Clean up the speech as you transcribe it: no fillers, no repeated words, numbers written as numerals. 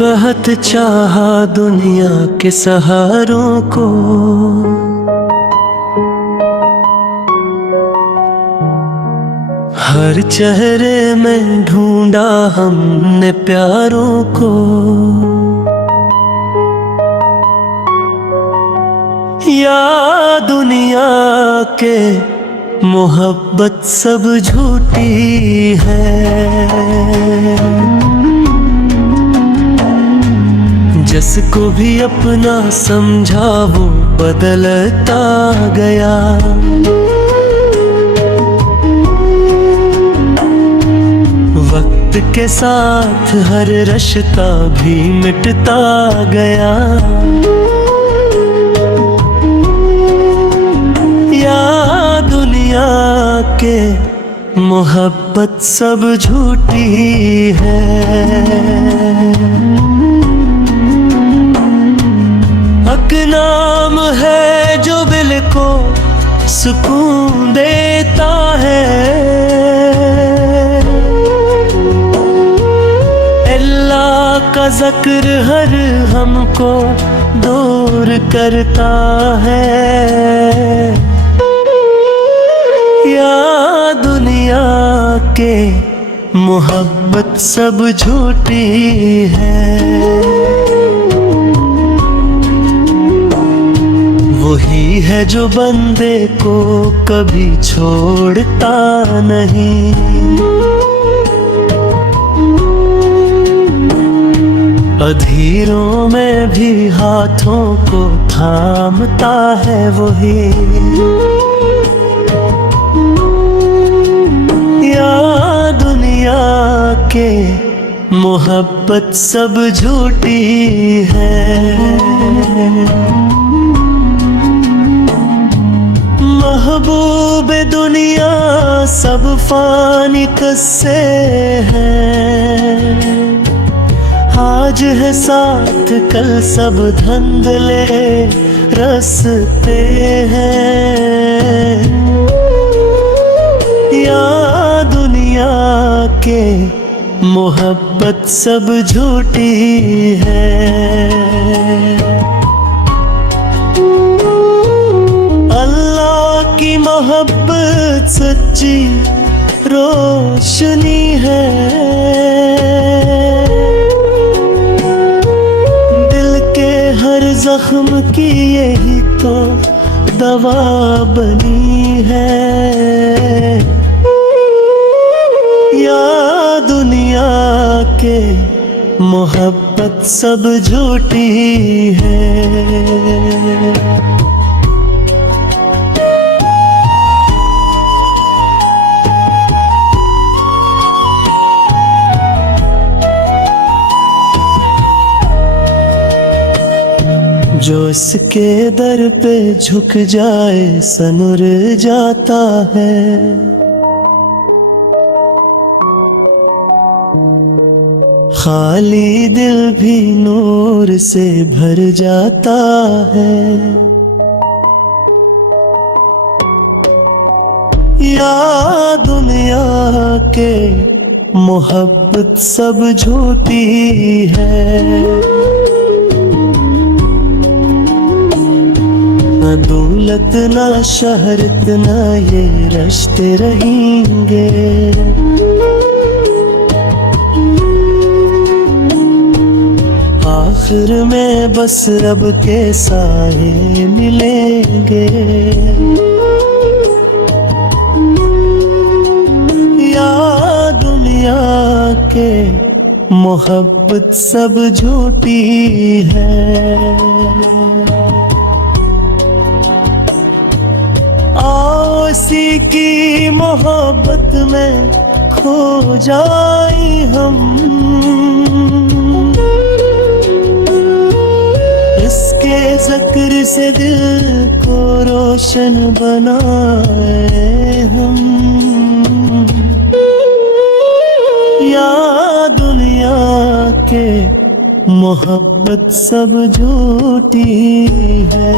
बहुत चाहा दुनिया के सहारों को, हर चेहरे में ढूंढा हमने प्यारों को। या दुनिया के मोहब्बत सब झूठी है, जिसको भी अपना समझा वो बदलता गया। वक्त के साथ हर रिश्ता भी मिटता गया। या दुनिया के मोहब्बत सब झूठी है, हक नाम है जो दिल को सुकून देता है। अल्लाह का जिक्र हर हमको दूर करता है। या दुनिया के मोहब्बत सब झूठी है, वही है जो बंदे को कभी छोड़ता नहीं। अधीरों में भी हाथों को थामता है वही। या दुनिया के मोहब्बत सब झूठी है, महबूब दुनिया सब फानी किस्से हैं। आज है साथ कल सब धंधले रस्ते हैं। या दुनिया के मोहब्बत सब झूठी है, अल्लाह की मोहब्बत सच्ची रोशनी है। दिल के हर जख्म की यही तो दवा बनी है। या दुनिया के मोहब्बत सब झूठी है। जो इसके दर पे झुक जाए सनुर जाता है। खाली दिल भी नूर से भर जाता है। या दुनिया के मोहब्बत सब झूठी है, न दौलत न शहरत न ये रिश्ते रहेंगे। आखिर में बस रब के साए मिलेंगे। या दुनिया के मोहब्बत सब झूठी है, आओ इसी की मोहब्बत में खो जाए हम। इसके ज़िक्र से दिल को रोशन बनाए हम। या दुनिया के मोहब्बत सब झूठी है।